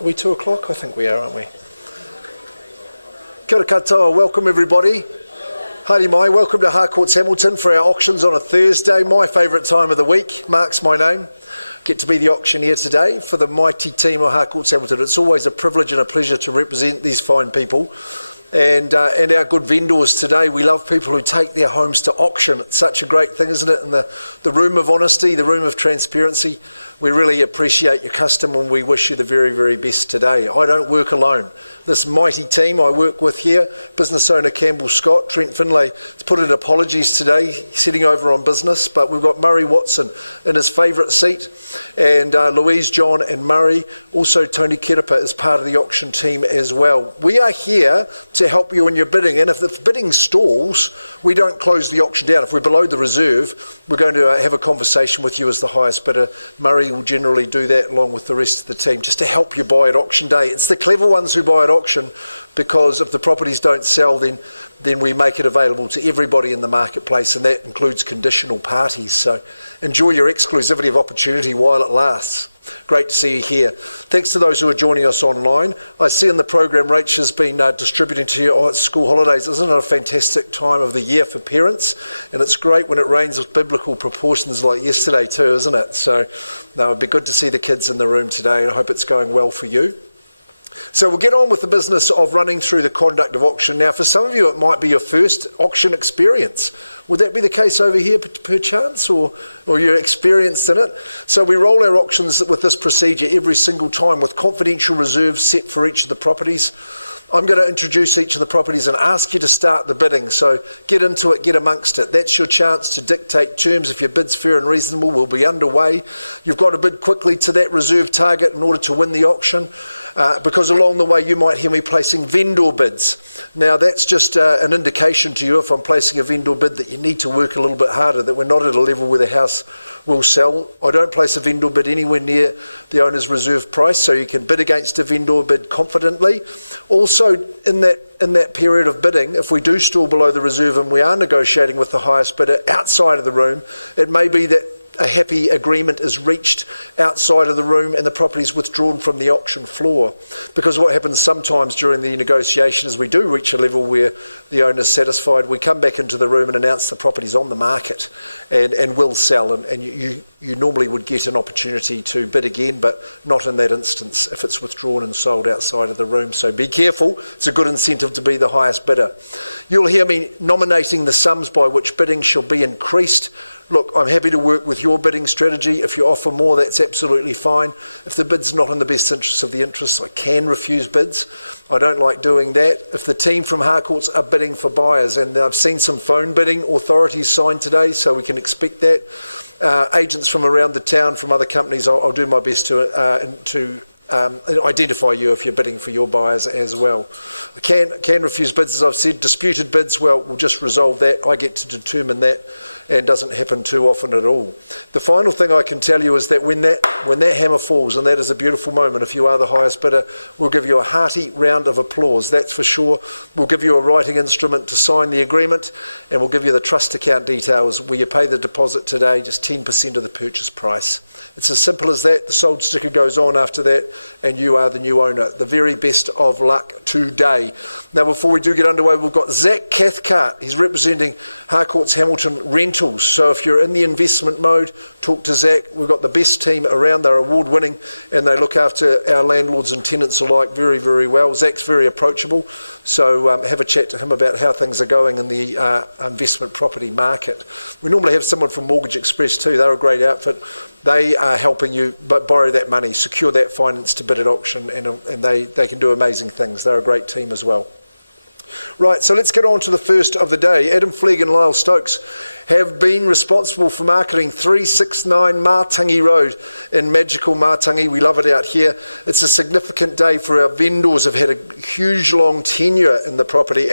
Are we 2 o'clock? I think we are, aren't we? Kia ora katoa, welcome everybody. Haere mai, welcome to Harcourts Hamilton for our auctions on a Thursday, my favourite time of the week. Mark's my name. Get to be the auctioneer today for the mighty team of Harcourts Hamilton. It's always a privilege and a pleasure to represent these fine people. And our good vendors today. We love people who take their homes to auction. It's such a great thing, isn't it? In the room of honesty, the room of transparency. We really appreciate your custom and we wish you the very, very best today. I don't work alone. This mighty team I work with here, business owner Campbell Scott, Trent Finlay has put in apologies today, sitting over on business, but we've got Murray Watson in his favourite seat, and Louise, John and Murray. Also Tony Kerepa is part of the auction team as well. We are here to help you in your bidding, and if the bidding stalls, we don't close the auction down. If we're below the reserve, we're going to have a conversation with you as the highest bidder. Murray will generally do that along with the rest of the team, just to help you buy at auction day. It's the clever ones who buy at auction, because if the properties don't sell, then we make it available to everybody in the marketplace, and that includes conditional parties. So enjoy your exclusivity of opportunity while it lasts. Great to see you here. Thanks to those who are joining us online. I see in the program Rach has been distributing to you. It's school holidays. Isn't it a fantastic time of the year for parents? And it's great when it rains with biblical proportions like yesterday too, isn't it? So no, it'd be good to see the kids in the room today, and I hope it's going well for you. So we'll get on with the business of running through the conduct of auction. Now, for some of you, it might be your first auction experience. Would that be the case over here, perchance, or you're experienced in it? So we roll our auctions with this procedure every single time, with confidential reserves set for each of the properties. I'm going to introduce each of the properties and ask you to start the bidding. So get into it, get amongst it. That's your chance to dictate terms. If your bid's fair and reasonable, we'll be underway. You've got to bid quickly to that reserve target in order to win the auction, because along the way you might hear me placing vendor bids. Now that's just an indication to you, if I'm placing a vendor bid, that you need to work a little bit harder, that we're not at a level where the house will sell. I don't place a vendor bid anywhere near the owner's reserve price, so you can bid against a vendor bid confidently. Also, in that period of bidding, if we do stall below the reserve and we are negotiating with the highest bidder outside of the room, it may be that a happy agreement is reached outside of the room and the property is withdrawn from the auction floor. Because what happens sometimes during the negotiation is we do reach a level where the owner is satisfied, we come back into the room and announce the property's on the market and will sell, and you normally would get an opportunity to bid again, but not in that instance if it's withdrawn and sold outside of the room. So be careful. It's a good incentive to be the highest bidder. You'll hear me nominating the sums by which bidding shall be increased. Look, I'm happy to work with your bidding strategy. If you offer more, that's absolutely fine. If the bid's not in the best interest of the interests, I can refuse bids. I don't like doing that. If the team from Harcourts are bidding for buyers, and I've seen some phone bidding authorities signed today, so we can expect that. Agents from around the town, from other companies, I'll do my best to identify you if you're bidding for your buyers as well. I can refuse bids, as I've said. Disputed bids, well, we'll just resolve that. I get to determine that, and it doesn't happen too often at all. The final thing I can tell you is that when that hammer falls, and that is a beautiful moment, if you are the highest bidder, we'll give you a hearty round of applause, that's for sure. We'll give you a writing instrument to sign the agreement, and we'll give you the trust account details where you pay the deposit today, just 10% of the purchase price. It's as simple as that. The sold sticker goes on after that, and you are the new owner. The very best of luck today. Now, before we do get underway, we've got Zach Cathcart. He's representing Harcourts Hamilton Rentals. So if you're in the investment mode, talk to Zach. We've got the best team around. They're award-winning, and they look after our landlords and tenants alike very, very well. Zach's very approachable, so have a chat to him about how things are going in the investment property market. We normally have someone from Mortgage Express too. They're a great outfit. They are helping you borrow that money, secure that finance to bid at auction, and they can do amazing things. They're a great team as well. Right, so let's get on to the first of the day. Adam Flegg and Lyle Stokes have been responsible for marketing 369 Matangi Road in magical Matangi. We love it out here. It's a significant day for our vendors. Have had a huge long tenure in the property,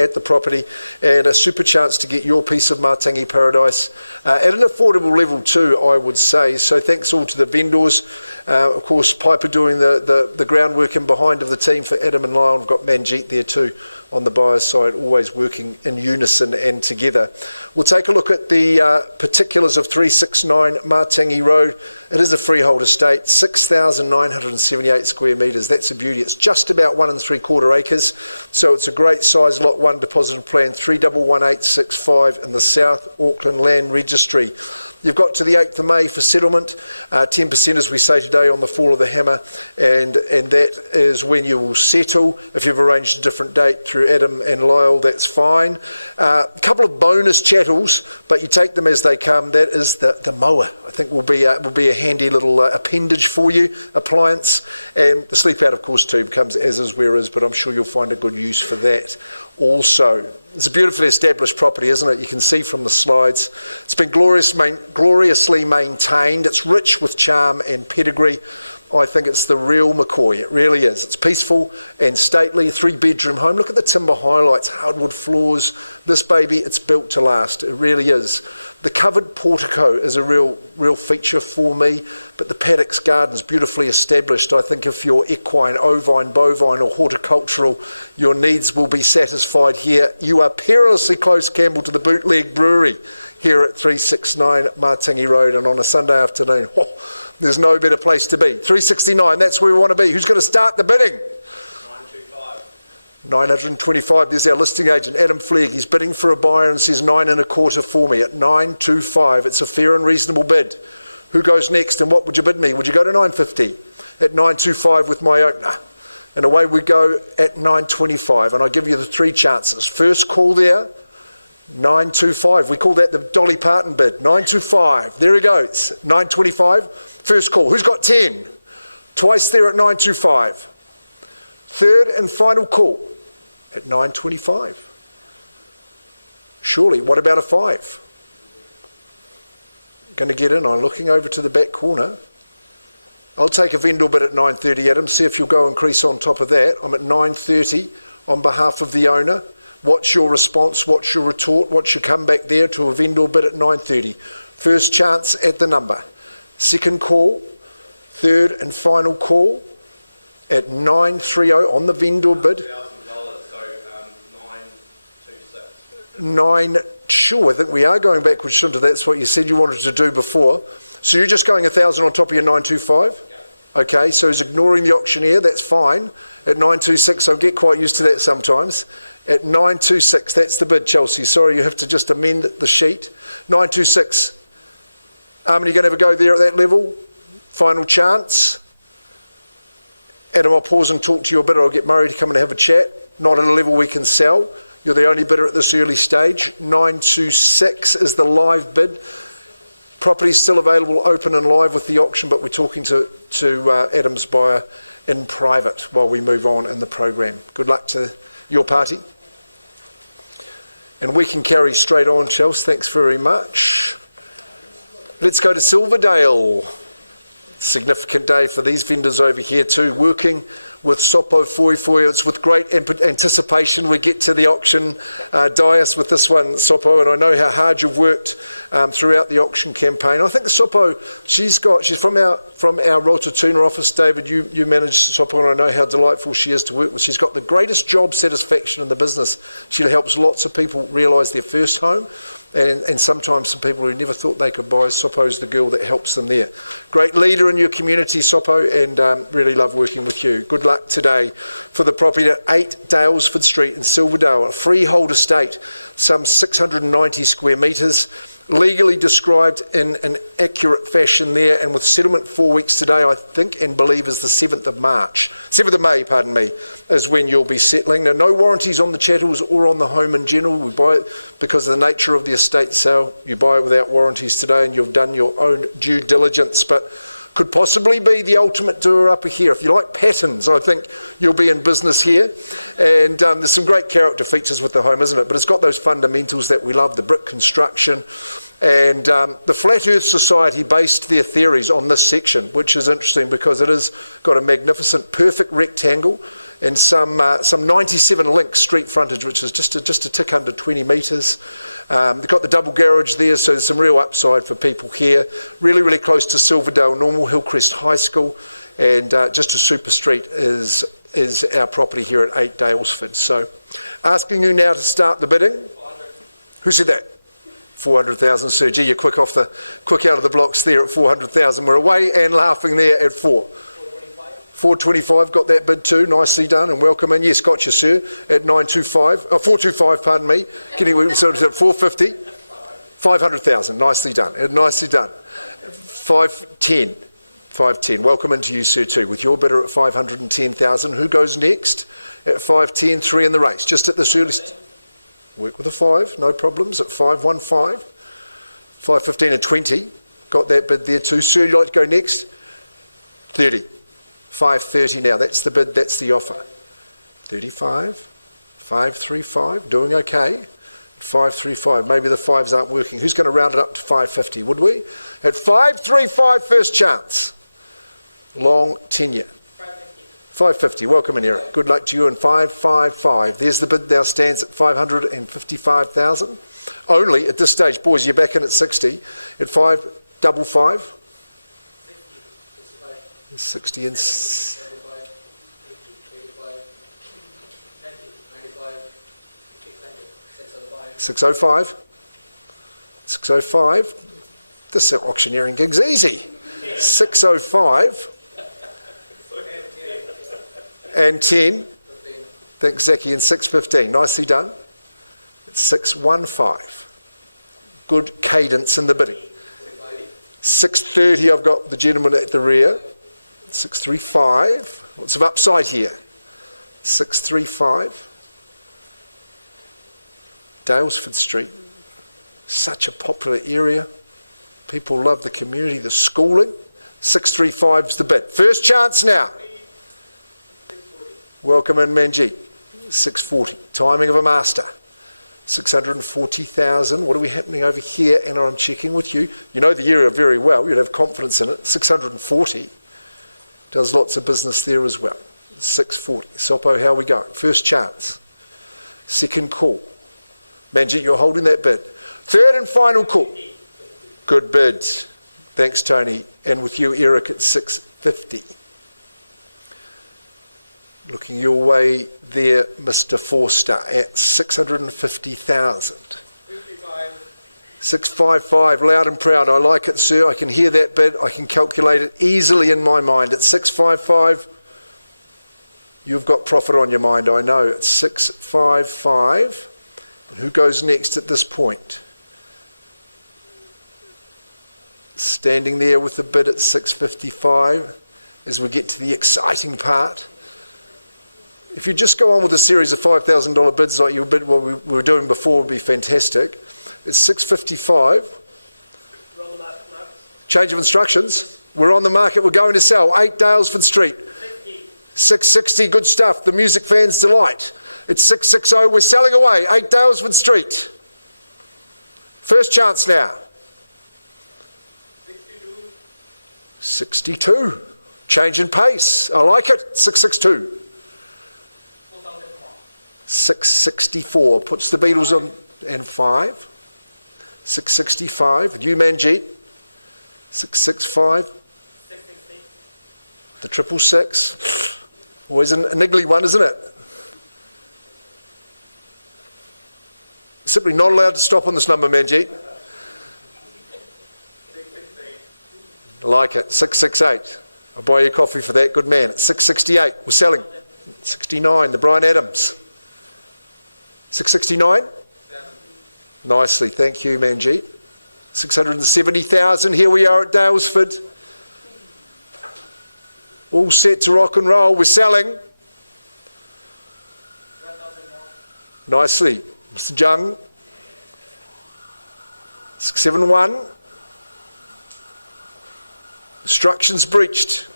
and a super chance to get your piece of Matangi paradise at an affordable level too, I would say. So thanks all to the vendors. Of course, Piper doing the groundwork in behind of the team for Adam and Lyle. We've got Manjeet there too on the buyer's side, always working in unison and together. We'll take a look at the the particulars of 369 Matangi Road, it is a freehold estate, 6,978 square metres. That's a beauty. It's just about 1 3/4 acres, so it's a great size lot 1 deposited plan 311865 in the South Auckland Land Registry. You've got to the 8th of May for settlement, 10% as we say today on the fall of the hammer, and that is when you will settle. If you've arranged a different date through Adam and Lyle, that's fine. A couple of bonus chattels, but you take them as they come. That is the mower. I think will be a handy little appendage for you, appliance, and the sleep out of course too becomes as is where is, but I'm sure you'll find a good use for that also. It's a beautifully established property, isn't it? You can see from the slides. It's been gloriously maintained. It's rich with charm and pedigree. I think it's the real McCoy. It really is. It's peaceful and stately. 3-bedroom home. Look at the timber highlights, hardwood floors. This baby, it's built to last. It really is. The covered portico is a real feature for me, but the paddocks garden's beautifully established. I think if you're equine, ovine, bovine or horticultural, your needs will be satisfied here. You are perilously close, Campbell, to the Bootleg Brewery here at 369 Matangi Road, and on a Sunday afternoon, there's no better place to be. 369, that's where we want to be. Who's going to start the bidding? 925. There's our listing agent, Adam Flegg. He's bidding for a buyer and says 9 1/4 for me at 925. It's a fair and reasonable bid. Who goes next, and what would you bid me? Would you go to 950? At 925 with my opener. And away we go at 925. And I give you the 3 chances. First call there, 925. We call that the Dolly Parton bid. 925. There he goes. 925. First call. Who's got 10? Twice there at 925. Third and final call at 925. Surely, what about a 5? Going to get in. I'm looking over to the back corner. I'll take a vendor bid at 930, Adam. See if you'll go increase on top of that. I'm at 930 on behalf of the owner. What's your response? What's your retort? What's your comeback there to a vendor bid at 930? First chance at the number. Second call. Third and final call at 930 on the vendor bid. $1,000, so 926. Sure, I think we are going backwards into that's what you said you wanted to do before. So you're just going 1,000 on top of your 925? Yeah. Okay, so he's ignoring the auctioneer, that's fine. At 926, I'll get quite used to that sometimes. At 926, that's the bid, Chelsea. Sorry, you have to just amend the sheet. 926. Are you going to have a go there at that level? Final chance. Adam, I'll pause and talk to you a bit, or I'll get Murray to come and have a chat. Not at a level we can sell. You're the only bidder at this early stage. 926 is the live bid. Property's still available, open and live with the auction, but we're talking to Adam's buyer in private while we move on in the program. Good luck to your party. And we can carry straight on, Chelsea. Thanks very much. Let's go to Silverdale. Significant day for these vendors over here too, working with Sopo Foifoi. It's with great anticipation we get to the auction dais with this one, Sopo, and I know how hard you've worked throughout the auction campaign. I think Sopo, she's from our Rotorua office, David, you manage Sopo, and I know how delightful she is to work with. She's got the greatest job satisfaction in the business. She helps lots of people realise their first home, and sometimes some people who never thought they could buy. Sopo's the girl that helps them there. Great leader in your community, Sopo, and really love working with you. Good luck today for the property at 8 Dalesford Street in Silverdale, a freehold estate, some 690 square metres, legally described in an accurate fashion there, and with settlement 4 weeks today, I think and believe is the 7th of May, is when you'll be settling. Now, no warranties on the chattels or on the home in general. We buy it because of the nature of the estate sale. You buy it without warranties today, and you've done your own due diligence, but could possibly be the ultimate doer upper here. If you like patterns, I think you'll be in business here. And there's some great character features with the home, isn't it? But it's got those fundamentals that we love, the brick construction. And the Flat Earth Society based their theories on this section, which is interesting because it has got a magnificent, perfect rectangle and some 97 link street frontage, which is just a tick under 20 metres. They've got the double garage there, so there's some real upside for people here. Really, really close to Silverdale Normal, Hillcrest High School, and just a super street is our property here at 8 Dalesford. So asking you now to start the bidding. 500. Who said that? 400,000. Sergi, you're quick out of the blocks there at 400,000. We're away and laughing there at 425. Got that bid too. Nicely done and welcome in. Yes, got you, sir. At 425. Pardon me. So it's at 450. 500,000. Nicely done. Nicely done. 510. 510. Welcome into you, sir, too. With your bidder at 510,000. Who goes next? At 510, 3 in the race. Just at this earliest. Work with a 5, no problems. At 515. 515 and 20. Got that bid there too. Sir, you'd like to go next? 30. 530 now. That's the bid. That's the offer. 35. 535. Doing okay. 535. Maybe the 5s aren't working. Who's going to round it up to 550, would we? At 535, first chance. Long tenure. 550. Welcome in, Eric. Good luck to you. And 555. There's the bid now stands at 555,000. Only at this stage, boys, you're back in at 60. At 555. 60 and 605. 605. This auctioneering gig's easy. 605. And 10. Thanks, Zaki. And 615. Nicely done. It's 615. Good cadence in the bidding. 630. I've got the gentleman at the rear. 635. What's of upside here? 635. Dalesford Street. Such a popular area. People love the community, the schooling. 635 is the bid. First chance now. Welcome in, Manjeet. 640. Timing of a master. 640,000. What are we happening over here? And I'm checking with you. You know the area very well. You'd have confidence in it. 640. Does lots of business there as well. 640. Sopo, how are we going? First chance. Second call. Manjeet, you're holding that bid. Third and final call. Good bid. Thanks, Tony. And with you, Eric, at 650. Looking your way there, Mr. Forster, at 650,000. 655, loud and proud. I like it, sir. I can hear that bid. I can calculate it easily in my mind. At 655, you've got profit on your mind, I know. It's 655. And who goes next at this point? Standing there with the bid at 655 as we get to the exciting part. If you just go on with a series of $5,000 bids like you bid what we were doing before would be fantastic. It's 655. Change of instructions. We're on the market. We're going to sell. 8 Dalesford Street. 660. Good stuff. The music fans delight. It's 660. We're selling away. 8 Dalesford Street. First chance now. 62. Change in pace. I like it. 662. 664. Puts the Beatles on. And 5. 665. You, Manjeet. 665. The 666. Always a niggly one, isn't it? Simply not allowed to stop on this number, Manjeet. I like it. 668. I'll buy you a coffee for that. Good man. It's 668. We're selling. 69. The Brian Adams. 669. Nicely. Thank you, Manjeet. 670,000. Here we are at Dalesford. All set to rock and roll. We're selling. Nicely. Mr. Jung. 671. Instructions breached.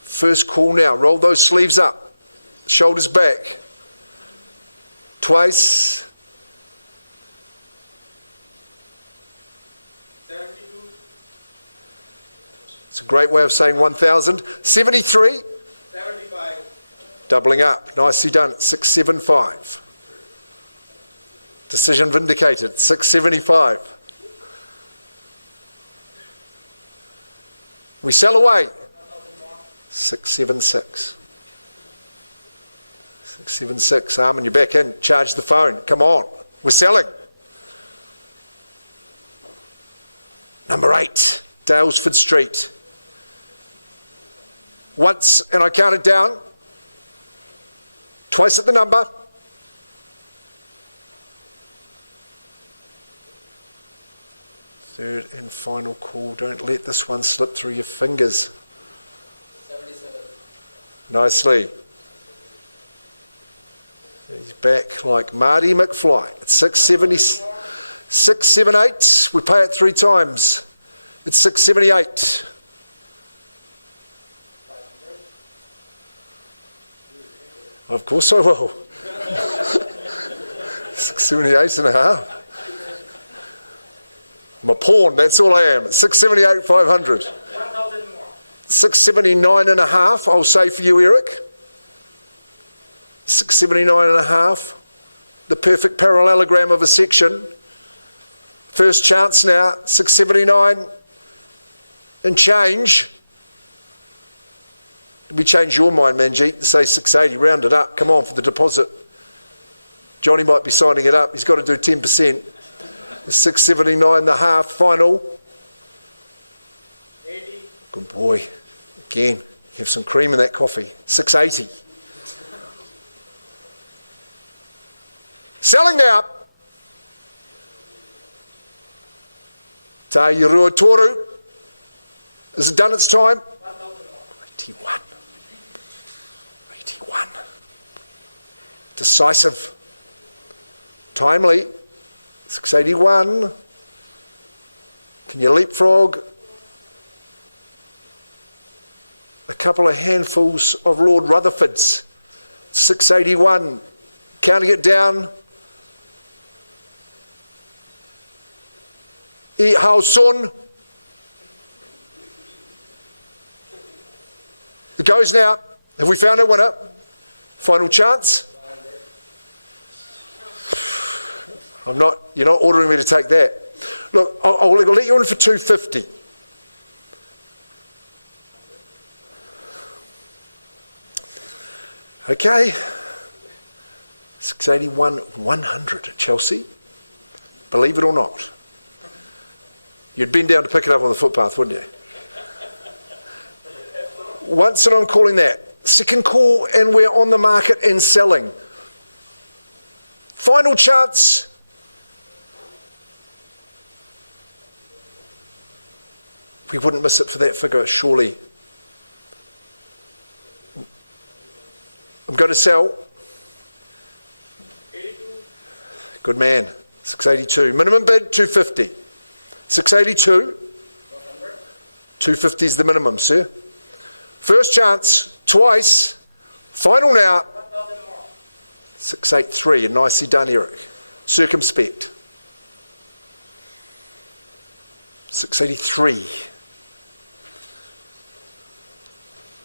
First call now. Roll those sleeves up. Shoulders back. Twice. 72. It's a great way of saying 1,000. 73. 75. Doubling up. Nicely done. 675. Decision vindicated. 675. We sell away. 676. 676. Armin, you're back in. Charge the phone. Come on. We're selling. Number 8, Dalesford Street. Once, and I counted down. Twice at the number. Third and final call. Don't let this one slip through your fingers. 77. Nicely. He's back like Marty McFly. It's 670, 678. We pay it 3 times. It's 678. Of course I will. 678 and a half. I'm a pawn, that's all I am. 678, 500. 1,000 more. 679 and a half, I'll say for you, Eric. 679 and a half. The perfect parallelogram of a section. First chance now, 679 and change. We change your mind, Manjeet, say 680, round it up. Come on for the deposit. Johnny might be signing it up. He's got to do 10%. 679 and a half, final. 80. Good boy. Again, have some cream in that coffee. 680. Selling now. Te Rua Toru. Has it done its time? 81. 81. Decisive. Timely. 681. Can you leapfrog? A couple of handfuls of Lord Rutherfords. 681. Counting it down. I Hao Sun. It goes now. Have we found a winner? Final chance. You're not ordering me to take that. Look, I'll let you in for 250. Okay. 681, 100 at Chelsea. Believe it or not. You'd been down to pick it up on the footpath, wouldn't you? Once and I'm calling that. Second call and we're on the market and selling. Final chance. We wouldn't miss it for that figure, surely. I'm going to sell. 82. Good man. 682. Minimum bid, 250. 682. 250 is the minimum, sir. First chance, twice. Final now. 1,000 more. 683, and nicely done, Eric. Circumspect. 683.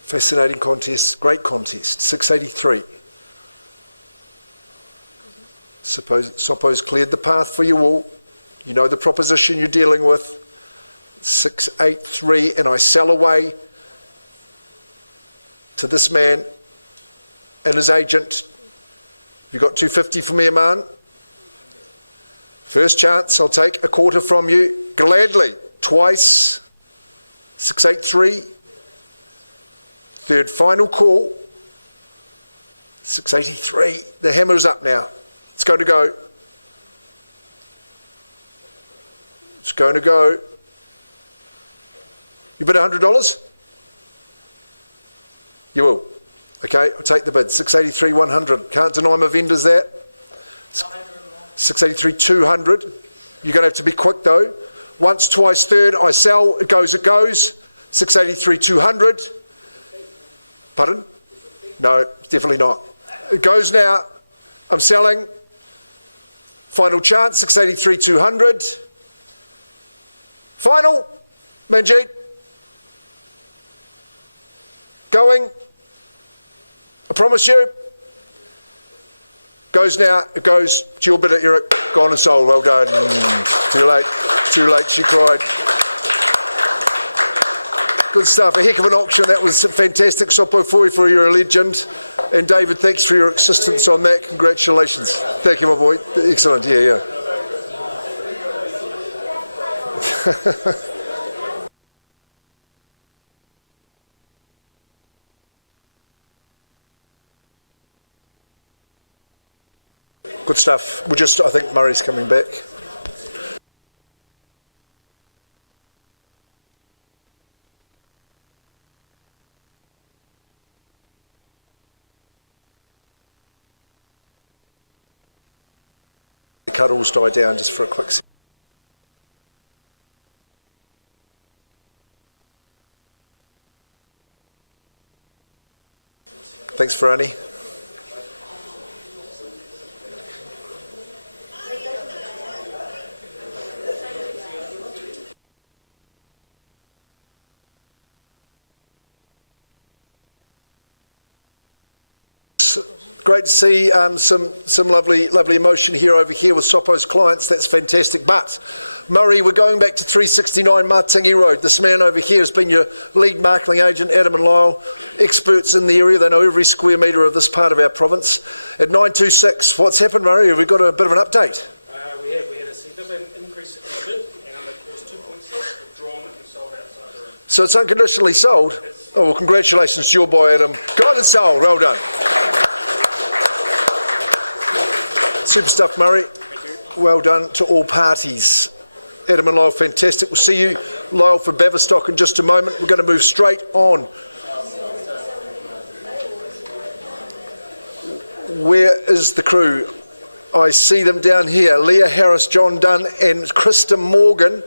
Fascinating contest, great contest. 683. Sopo's cleared the path for you all. You know the proposition you're dealing with. 683, and I sell away to this man and his agent. You got 250 for me, Aman? First chance, I'll take a quarter from you. Gladly. Twice. 683. Third final call. 683. The hammer's up now. It's going to go. It's going to go. You bid $100? You will. Okay, I'll take the bid. 683, 100. Can't deny my vendors that. 683, 200. You're going to have to be quick though. Once, twice, third, I sell. It goes, it goes. 683, 200. Pardon? No, definitely not. It goes now. I'm selling. Final chance, 683, 200. Final. Manjeet. Going. I promise you. Goes now. It goes to your bidder, Eric. Gone and sold. Well done. Too late. Too late, she cried. Good stuff. A heck of an auction. That was fantastic. Sopo Fui, you're a legend. And David, thanks for your assistance on that. Congratulations. Thank you, my boy. Excellent. Yeah. Good stuff. I think Murray's coming back. The cuddles die down just for a quick second. Thanks, Ferrani. Great to see some lovely emotion over here with Sopo's clients. That's fantastic. But Murray, we're going back to 369 Matingi Road. This man over here has been your lead marketing agent, Adam and Lyle, experts in the area. They know every square metre of this part of our province. At 926, what's happened, Murray? Have we got a bit of an update? We had a significant increase in the bid, and of course 2.6 withdrawn and sold outside the room. So it's unconditionally sold? Yes. Oh, well, congratulations to your boy, Adam. Got it sold. Well done. Super stuff, Murray. Thank you. Well done to all parties. Adam and Lyle, fantastic. We'll see you, Lyle, for Baverstock in just a moment. We're going to move straight on. Where is the crew? I see them down here. Leah Harris, John Dunn, and Krista Morgan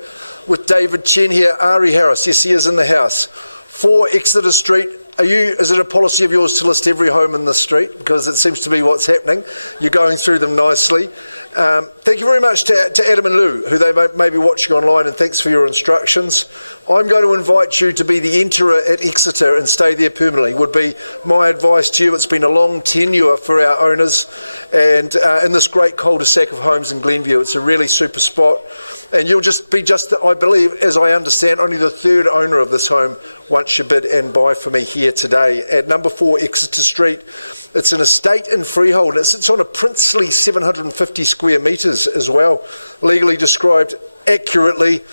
with David Chen here. Ari Harris, yes, he is in the house. 4 Exeter Street. Is it a policy of yours to list every home in the street? Because it seems to be what's happening. You're going through them nicely. Thank you very much to Adam and Lou, who they may be watching online, and thanks for your instructions. I'm going to invite you to be the enterer at Exeter and stay there permanently, would be my advice to you. It's been a long tenure for our owners, and in this great cul-de-sac of homes in Glenview, it's a really super spot. And you'll just be I believe, as I understand, only the 3rd owner of this home once you bid and buy for me here today at number 4 Exeter Street. It's an estate in freehold. It sits on a princely 750 square metres as well, legally described accurately,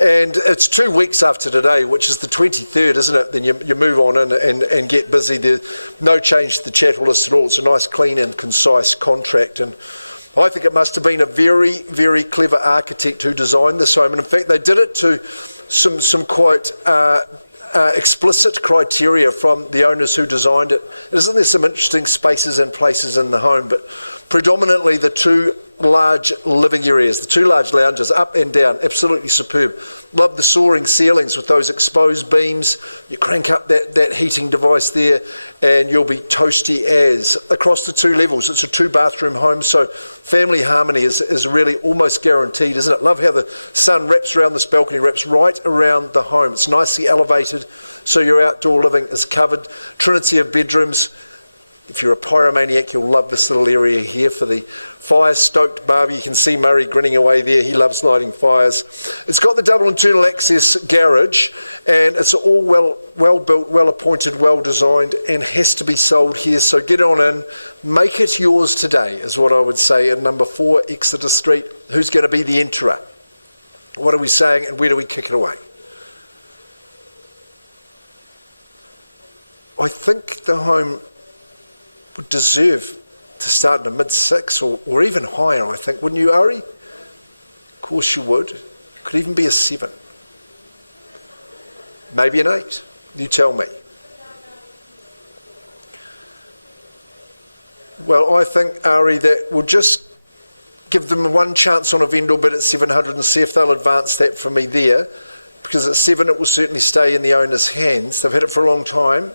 and it's 2 weeks after today, which is the 23rd, isn't it? Then you move on in and get busy. There's no change to the chattel list at all. It's a nice, clean and concise contract, and I think it must have been a very, very clever architect who designed this home. And in fact, they did it to some quite explicit criteria from the owners who designed it. Isn't there some interesting spaces and places in the home? But predominantly the 2 large living areas, the 2 large lounges, up and down, absolutely superb. Love the soaring ceilings with those exposed beams. You crank up that heating device there and you'll be toasty as. Across the 2 levels, it's a 2-bathroom home, so family harmony is really almost guaranteed, isn't it? Love how the sun wraps around this balcony, wraps right around the home. It's nicely elevated, so your outdoor living is covered. Trinity of bedrooms. If you're a pyromaniac, you'll love this little area here for the fire-stoked barbie. You can see Murray grinning away there. He loves lighting fires. It's got the double internal access garage, and it's all well built, well appointed, well designed, and has to be sold here. So get on in. Make it yours today, is what I would say, at number 4 Exeter Street. Who's going to be the enterer? What are we saying, and where do we kick it away? I think the home would deserve to start in a mid-6 or even higher, I think. Wouldn't you, Ari? Of course you would. Could even be a 7. Maybe an 8. You tell me. Well, I think, Ari, that we'll just give them one chance on a vendor bid at 700 and see if they'll advance that for me there. Because at 7 it will certainly stay in the owner's hands. They've had it for a long time.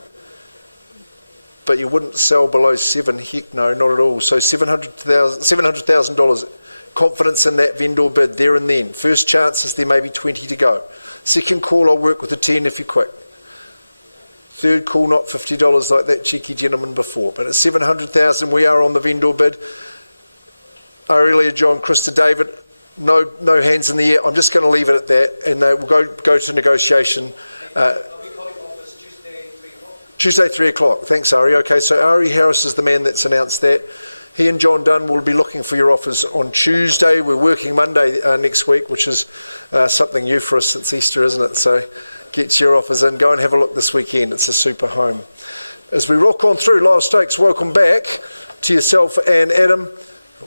But you wouldn't sell below 7, heck no, not at all. So $700,000, confidence in that vendor bid there and then. First chance is there may be 20 to go. Second call, I'll work with a 10 if you're quick. Third call, not $50 like that cheeky gentleman before. But at 700,000, we are on the vendor bid. Aurelia, John, Krista, David, no hands in the air. I'm just going to leave it at that, and we'll go to negotiation. Tuesday, 3 o'clock. Thanks, Ari. Okay, so Ari Harris is the man that's announced that. He and John Dunn will be looking for your offers on Tuesday. We're working Monday next week, which is something new for us since Easter, isn't it? So get your offers in. Go and have a look this weekend. It's a super home. As we rock on through, Lyle Stokes, welcome back to yourself and Adam.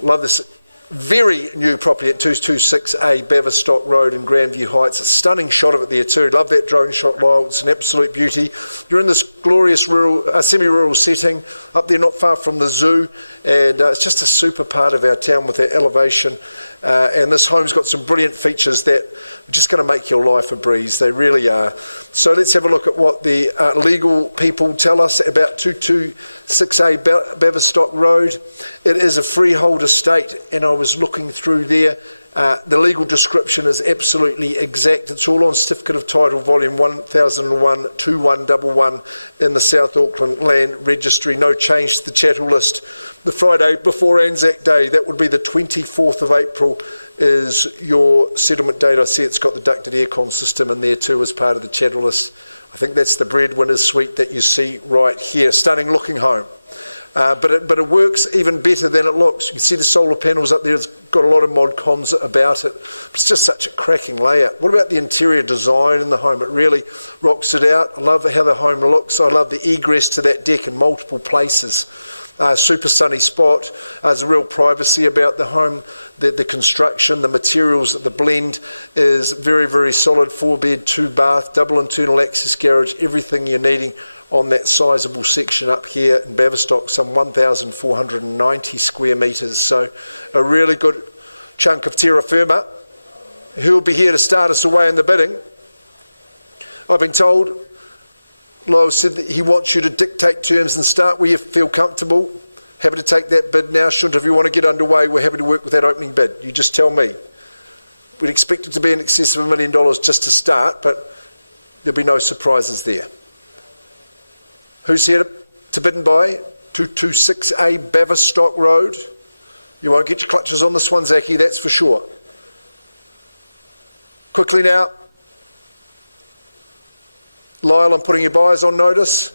Love this very new property at 226A Baverstock Road in Grandview Heights. A stunning shot of it there too. Love that drone shot, Lyle. It's an absolute beauty. You're in this glorious rural, semi-rural setting up there not far from the zoo, and it's just a super part of our town with that elevation. And this home's got some brilliant features that are just going to make your life a breeze. They really are. So let's have a look at what the legal people tell us about 226A Baverstock Road. It is a freehold estate, and I was looking through there. The legal description is absolutely exact. It's all on Certificate of Title, Volume 1001-2111 in the South Auckland Land Registry. No change to the chattel list. The Friday before Anzac Day, that would be the 24th of April, is your settlement date. I see it's got the ducted aircon system in there too as part of the chattel list. I think that's the breadwinner's suite that you see right here. Stunning looking home. But it works even better than it looks. You can see the solar panels up there. It's got a lot of mod cons about it. It's just such a cracking layout. What about the interior design in the home? It really rocks it out. I love how the home looks. I love the egress to that deck in multiple places. Super sunny spot. There's a real privacy about the home. The construction, the materials, the blend is very, very solid. 4-bed, 2-bath, double internal access garage, everything you're needing on that sizable section up here in Baverstock, some 1,490 square metres. So a really good chunk of terra firma. Who'll be here to start us away in the bidding? I've been told, Lyle said that he wants you to dictate terms and start where you feel comfortable. Happy to take that bid now. Shouldn't, if you want to get underway, we're happy to work with that opening bid. You just tell me. We'd expect it to be in excess of $1 million just to start, but there'll be no surprises there. Who's here to bid and buy? 226A Baverstock Road. You won't get your clutches on this one, Zachy, that's for sure. Quickly now. Lyle, I'm putting your buyers on notice.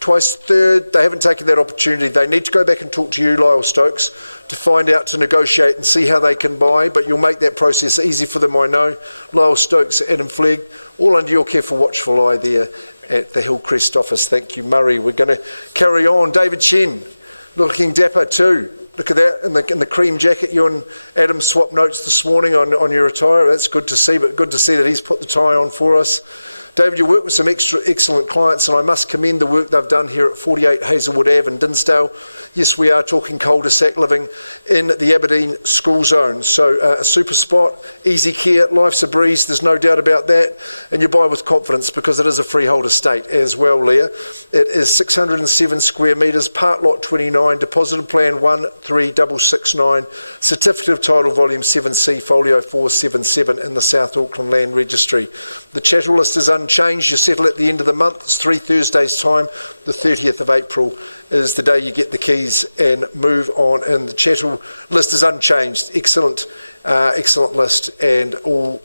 Twice third, they haven't taken that opportunity. They need to go back and talk to you, Lyle Stokes, to find out, to negotiate and see how they can buy, but you'll make that process easy for them, I know. Lyle Stokes, Adam Flegg, all under your careful watchful eye there at the Hillcrest office. Thank you, Murray. We're going to carry on. David Chen, looking dapper too. Look at that in the cream jacket. You and Adam swapped notes this morning on your attire. That's good to see, but good to see that he's put the tie on for us. David, you work with some excellent clients, and I must commend the work they've done here at 48 Hazelwood Ave in Dinsdale. Yes, we are talking cul-de-sac living in the Aberdeen school zone. So a super spot, easy care, life's a breeze, there's no doubt about that. And you buy with confidence because it is a freehold estate as well, Leah. It is 607 square metres, part lot 29, deposited plan 13669, certificate of title volume 7C, folio 477 in the South Auckland Land Registry. The chattel list is unchanged. You settle at the end of the month. It's 3 Thursdays' time. The 30th of April is the day you get the keys and move on. And the chattel list is unchanged. Excellent list, and all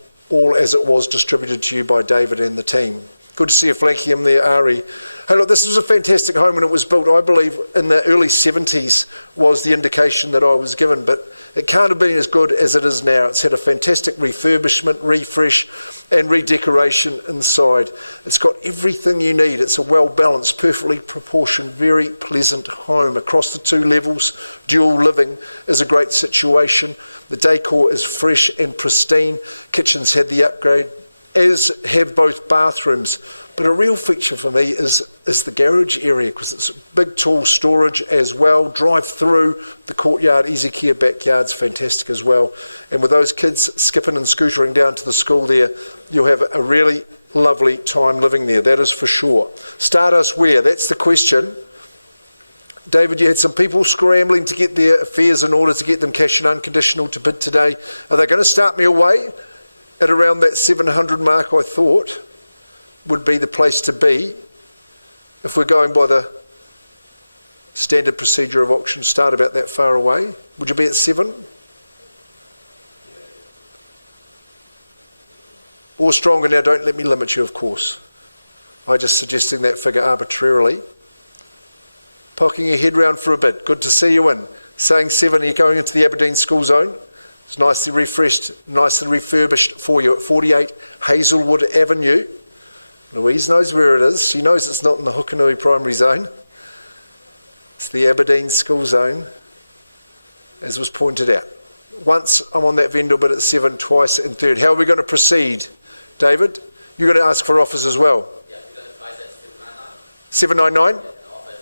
as it was distributed to you by David and the team. Good to see you flanking him there, Ari. Hey, look, this was a fantastic home when it was built. I believe in the early 70s was the indication that I was given, but it can't have been as good as it is now. It's had a fantastic refurbishment, refresh, and redecoration inside. It's got everything you need. It's a well-balanced, perfectly proportioned, very pleasant home across the 2 levels. Dual living is a great situation. The decor is fresh and pristine. Kitchen's had the upgrade, as have both bathrooms. But a real feature for me is the garage area, because it's big, tall storage as well. Drive through the courtyard, easy care backyard's fantastic as well. And with those kids skipping and scootering down to the school there, you'll have a really lovely time living there, that is for sure. Start us where? That's the question. David, you had some people scrambling to get their affairs in order to get them cash and unconditional to bid today. Are they going to start me away at around that 700 mark? I thought would be the place to be if we're going by the standard procedure of auction. Start about that far away. Would you be at 7? Or stronger now, don't let me limit you, of course. I'm just suggesting that figure arbitrarily. Poking your head round for a bit. Good to see you in. Saying 7, you're going into the Aberdeen school zone. It's nicely refreshed, nicely refurbished for you at 48 Hazelwood Avenue. Louise knows where it is. She knows it's not in the Hukanui primary zone. It's the Aberdeen school zone, as was pointed out. Once I'm on that vendor bid at 7, twice in 3rd. How are we going to proceed, David? You're going to ask for offers as well? Yeah, you're going to price at 799. 799? And offer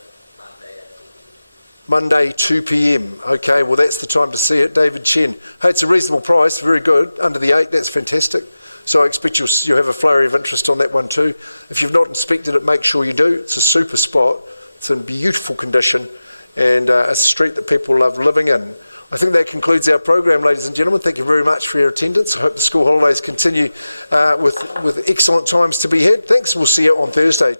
Monday at 2 p.m. Monday, 2 p.m. Okay, well, that's the time to see it. David Chen. Hey, it's a reasonable price, very good. Under the 8, that's fantastic. So I expect you'll have a flurry of interest on that one too. If you've not inspected it, make sure you do. It's a super spot. It's in beautiful condition and a street that people love living in. I think that concludes our program, ladies and gentlemen. Thank you very much for your attendance. I hope the school holidays continue with excellent times to be had. Thanks. We'll see you on Thursday.